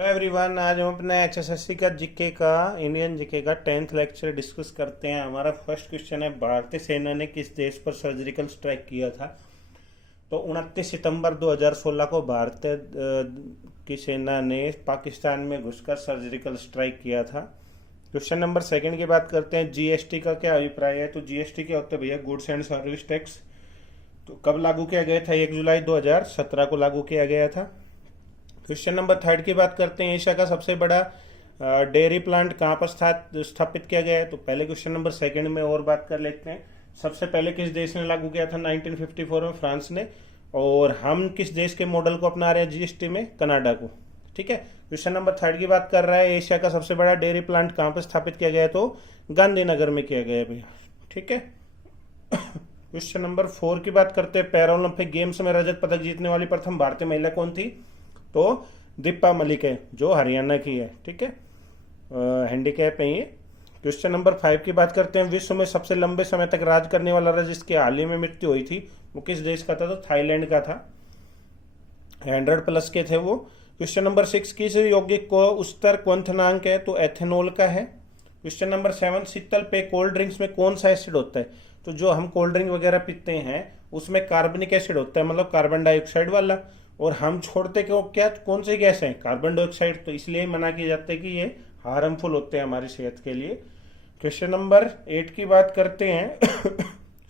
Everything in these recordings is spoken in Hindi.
हेलो एवरीवन, आज हम अपने एचएसएससी का जीके का इंडियन जीके का 10th लेक्चर डिस्कस करते हैं। हमारा फर्स्ट क्वेश्चन है, भारतीय सेना ने किस देश पर सर्जिकल स्ट्राइक किया था? तो 29 सितंबर 2016 को भारतीय की सेना ने पाकिस्तान में घुसकर सर्जिकल स्ट्राइक किया था। क्वेश्चन नंबर सेकंड की बात करते हैं, जीएसटी का क्या अभिप्राय है? तो जीएसटी क्या होता है भैया? Goods and service tax. तो कब लागू किया गया था? 1 जुलाई 2017 को लागू किया गया था। क्वेश्चन नंबर थर्ड की बात करते हैं, एशिया का सबसे बड़ा डेयरी प्लांट कहाँ पर स्थापित किया गया है? तो पहले क्वेश्चन नंबर सेकंड में और बात कर लेते हैं। सबसे पहले किस देश ने लागू किया था? 1954 में फ्रांस ने। और हम किस देश के मॉडल को अपना रहे हैं जीएसटी में? कनाडा को। ठीक है। क्वेश्चन नंबर थर्ड की बात कर रहा है, एशिया का सबसे बड़ा डेयरी प्लांट कहाँ पर स्थापित किया गया है? तो गांधीनगर में किया गया है भैया। ठीक है। क्वेश्चन नंबर 4 की बात करते हैं, पैरा ओलंपिक गेम्स में रजत पदक जीतने वाली प्रथम भारतीय महिला कौन थी? तो दीपा मलिक है, जो हरियाणा की है। ठीक है, हैंडीकैप है ये। क्वेश्चन नंबर 5 की बात करते हैं, विश्व में सबसे लंबे समय तक राज करने वाला राजा जिसकी हाल ही में मृत्यु हुई थी, वो किस देश का था? तो थाईलैंड का था। 100+ के थे वो। क्वेश्चन नंबर 6, किस यौगिक को उस्तर क्वंथनांक है? तो एथेनॉल का है। क्वेश्चन नंबर 7, शीतल पेय कोल्ड ड्रिंक्स में कौन सा एसिड होता है? तो जो हम कोल्ड ड्रिंक वगैरह पीते हैं उसमें कार्बनिक एसिड होता है, मतलब कार्बन डाइऑक्साइड वाला। और हम छोड़ते क्यों, क्या कौन सी गैस है? Carbon dioxide. तो इसलिए मना किया जाता है कि ये हार्मफुल होते हैं हमारी सेहत के लिए। क्वेश्चन नंबर 8 की बात करते हैं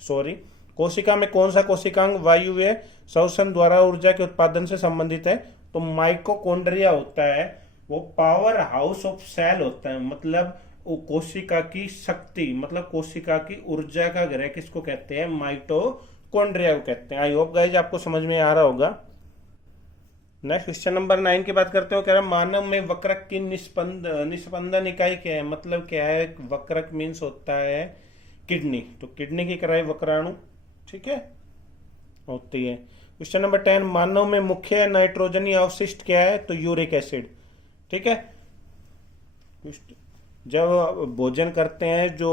सॉरी, कोशिका में कौन सा कोशिकांग वायुव्य श्वसन द्वारा ऊर्जा के उत्पादन से संबंधित है? तो माइटोकॉन्ड्रिया होता है, वो पावर हाउस ऑफ सेल होता है, मतलब वो कोशिका की शक्ति, मतलब कोशिका की ऊर्जा का घर किसको कहते हैं? माइटोकॉन्ड्रिया को कहते हैं। आई होप गाइस आपको समझ में आ रहा होगा। नेक्स्ट क्वेश्चन नंबर 9 की बात करते हो, कह रहा मानव में वक्रक की निस्पंदन इकाई क्या है? मतलब क्या है? वक्रक मीन्स होता है किडनी। तो किडनी की कराई वक्राणु, ठीक है, होती है। क्वेश्चन नंबर 10, मानव में मुख्य नाइट्रोजनी अवशिष्ट क्या है? तो यूरिक एसिड। ठीक है। जब भोजन करते हैं जो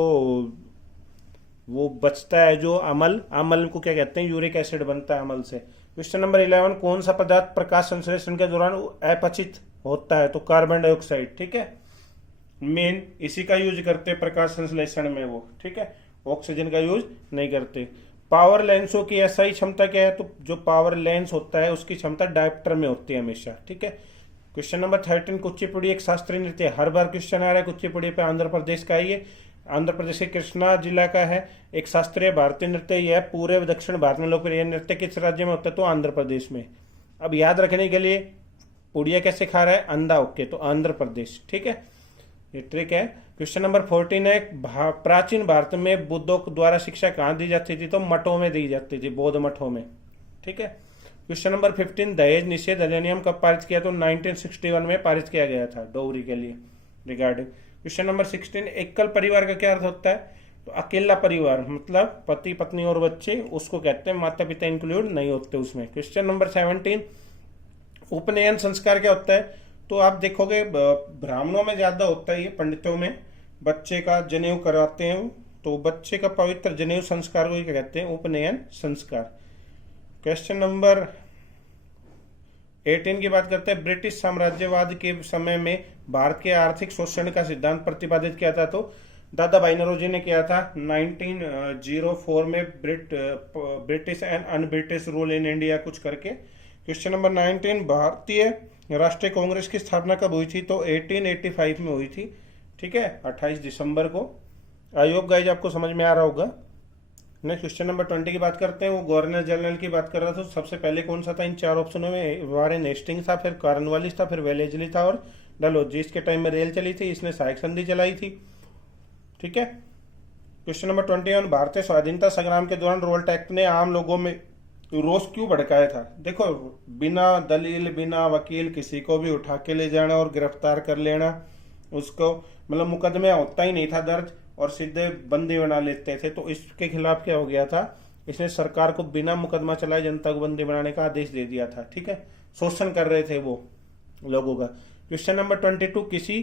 वो बचता है, जो अमल को क्या कहते हैं? यूरिक एसिड बनता है अमल से। क्वेश्चन नंबर 11, कौन सा पदार्थ प्रकाश संश्लेषण के दौरान अपचित होता है? तो कार्बन डाइऑक्साइड। ठीक है, मेन इसी का यूज करते हैं प्रकाश संश्लेषण में वो। ठीक है, ऑक्सीजन का यूज नहीं करते। पावर लेंसों की एसआई क्षमता क्या है? तो जो पावर लेंस होता है उसकी क्षमता डायप्टर में होती है हमेशा। ठीक है। क्वेश्चन नंबर 13, कुचिपुड़ी एक शास्त्रीय नृत्य है। हर बार क्वेश्चन आ रहा है कुचिपुड़ी पे, आंध्र प्रदेश का है ये। आंध्र प्रदेश के कृष्णा जिला का है। एक शास्त्रीय भारतीय नृत्य यह पूरे दक्षिण भारत में लोकप्रिय नृत्य किस राज्य में होता है? तो आंध्र प्रदेश में। अब याद रखने के लिए, पुड़िया कैसे खा रहा है? अंधा होके, तो आंध्र प्रदेश। ठीक है, ये ट्रिक है। क्वेश्चन नंबर 14 है, प्राचीन भारत में बुद्धों द्वारा शिक्षा कहाँ दी जाती थी? तो मठों में दी जाती थी, बौद्ध मठों में। ठीक है। क्वेश्चन नंबर 15, दहेज निषेध अधिनियम कब पारित किया? तो 1961 में पारित किया गया था, डोगरी के लिए रिगार्डिंग। क्वेश्चन नंबर 16, एकल परिवार का क्या अर्थ होता है? तो अकेला परिवार, मतलब पति पत्नी और बच्चे, उसको कहते हैं, माता पिता इंक्लूड नहीं होते उसमें। क्वेश्चन नंबर 17, उपनयन संस्कार क्या होता है? तो आप देखोगे ब्राह्मणों में ज्यादा होता है ये, पंडितों में बच्चे का जनेऊ कराते हैं, तो बच्चे का पवित्र जनेऊ संस्कार को क्या कहते हैं? उपनयन संस्कार। क्वेश्चन नंबर 18 की बात करते हैं, ब्रिटिश साम्राज्यवाद के समय में भारत के आर्थिक शोषण का सिद्धांत प्रतिपादित किया था? तो दादा भाई नौरोजी ने किया था 1904 में, British and un-British rule in India कुछ करके। क्वेश्चन नंबर 19, भारतीय राष्ट्रीय कांग्रेस की स्थापना कब हुई थी? तो 1885 में हुई थी। ठीक है, 28 दिसंबर को। आई होप गाइज आपको समझ में आ रहा होगा। नेक्स्ट क्वेश्चन नंबर 20 की बात करते हैं, वो गवर्नर जनरल की बात कर रहा था। तो सबसे पहले कौन सा था इन 4 ऑप्शनों में? वारेन हेस्टिंग्स था, फिर कॉर्नवालिस था, फिर वेलेस्ली था और डलहौजी। इसके टाइम में रेल चली थी, इसने सहायक संधि चलाई थी। ठीक है। क्वेश्चन नंबर 21, भारतीय स्वाधीनता संग्राम के दौरान रोल्ट एक्ट ने आम लोगों में रोष क्यों भड़काया था? देखो, बिना दलील बिना वकील किसी को भी उठा के ले जाना और गिरफ्तार कर लेना, उसको मतलब मुकदमे होता ही नहीं था दर्ज, और सीधे बंदी बना लेते थे। तो इसके खिलाफ क्या हो गया था? इसने सरकार को बिना मुकदमा चलाए जनता को बंदी बनाने का आदेश दे दिया था। ठीक है, शोषण कर रहे थे वो लोगों का। क्वेश्चन नंबर 22,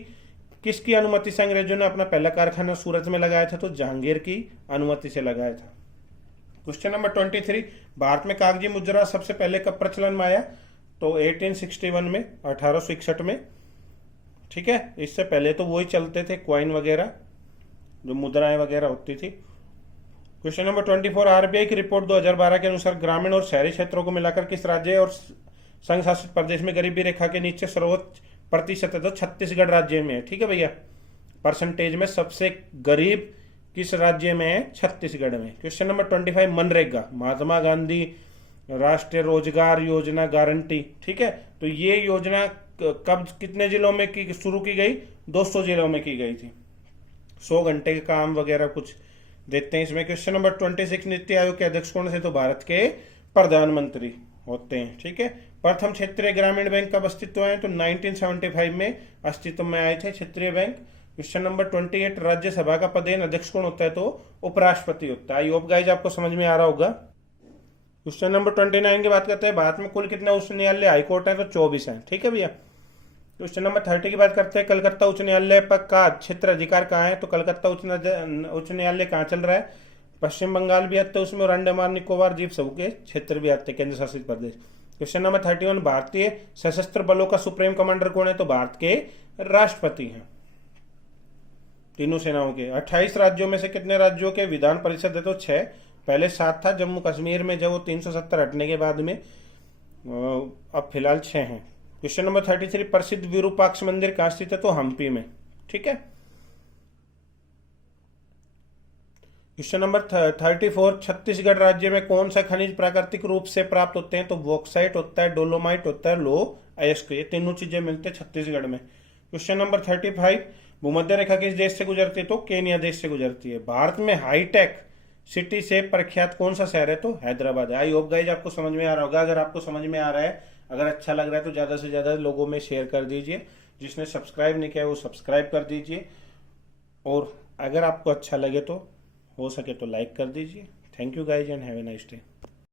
किसकी अनुमति से अंग्रेजों ने अपना पहला कारखाना सूरत में लगाया था? तो जहांगीर की अनुमति से लगाया था। क्वेश्चन नंबर 23, भारत में कागजी मुद्रा सबसे पहले कब प्रचलन में आया? तो 1861 में, 1861 में। ठीक है, इससे पहले तो वही चलते थे कॉइन वगैरह, जो मुद्राएं वगैरह होती थी। क्वेश्चन नंबर 24, आरबीआई की रिपोर्ट 2012 के अनुसार ग्रामीण और शहरी क्षेत्रों को मिलाकर किस राज्य और संघ शासित प्रदेश में गरीबी रेखा के नीचे सर्वोच्च प्रतिशत है? तो छत्तीसगढ़ राज्य में है। ठीक है भैया, परसेंटेज में सबसे गरीब किस राज्य में है? छत्तीसगढ़ में। क्वेश्चन नंबर 25, मनरेगा, महात्मा गांधी राष्ट्रीय रोजगार योजना गारंटी, ठीक है, तो ये योजना कब कितने जिलों में शुरू की गई? 200 जिलों में की गई थी। 100 घंटे का काम वगैरह कुछ देखते हैं इसमें। क्वेश्चन नंबर 26, नीति आयोग के अध्यक्ष कौन से? तो भारत के प्रधानमंत्री होते हैं। ठीक है, प्रथम क्षेत्रीय ग्रामीण बैंक कब अस्तित्व है? तो 1975 में अस्तित्व में आए थे क्षेत्रीय बैंक। क्वेश्चन नंबर 28, राज्यसभा का पदेन अध्यक्ष कौन होता है? तो उपराष्ट्रपति होता है। आई होप गाइज आपको समझ में आ रहा होगा। क्वेश्चन नंबर 29 की बात करते हैं, भारत में कुल कितने उच्च न्यायालय हाईकोर्ट है? तो 24 है। ठीक है भैया। क्वेश्चन नंबर 30 की बात करते हैं, कलकत्ता उच्च न्यायालय का क्षेत्र अधिकार कहाँ है? तो कलकत्ता उच्च न्यायालय कहाँ चल रहा है? पश्चिम बंगाल भी आते हैं उसमें, और अंडमान निकोबार द्वीप समूह के क्षेत्र भी आते हैं, केंद्र शासित प्रदेश। क्वेश्चन नंबर 31, भारतीय सशस्त्र बलों का सुप्रीम कमांडर कौन है? तो भारत के राष्ट्रपति हैं, तीनों सेनाओं के। 28 राज्यों में से कितने राज्यों के विधान परिषद है? तो 6। पहले 7 था जम्मू कश्मीर में, जब वो 370 हटने के बाद में, अब फिलहाल 6 हैं। क्वेश्चन नंबर 33, प्रसिद्ध विरूपाक्ष मंदिर कहाँ स्थित है? तो हम्पी में। ठीक है। क्वेश्चन नंबर 34, छत्तीसगढ़ राज्य में कौन सा खनिज प्राकृतिक रूप से प्राप्त होते हैं? तो बॉक्साइट होता है, डोलोमाइट होता है, लो अयस्क, ये तीनों चीजें मिलते हैं छत्तीसगढ़ में। क्वेश्चन नंबर 35, भूमध्य रेखा किस देश से गुजरती है? तो केनिया देश से गुजरती है। भारत में हाईटेक सिटी से प्रख्यात कौन सा शहर है? तो हैदराबाद है। आई होप गाइज आपको समझ में आ रहा होगा। अगर आपको समझ में आ रहा है, अगर अच्छा लग रहा है, तो ज्यादा से ज्यादा लोगों में शेयर कर दीजिए। जिसने सब्सक्राइब नहीं किया वो सब्सक्राइब कर दीजिए, और अगर आपको अच्छा लगे तो हो सके तो लाइक कर दीजिए। Thank you guys and have a nice day.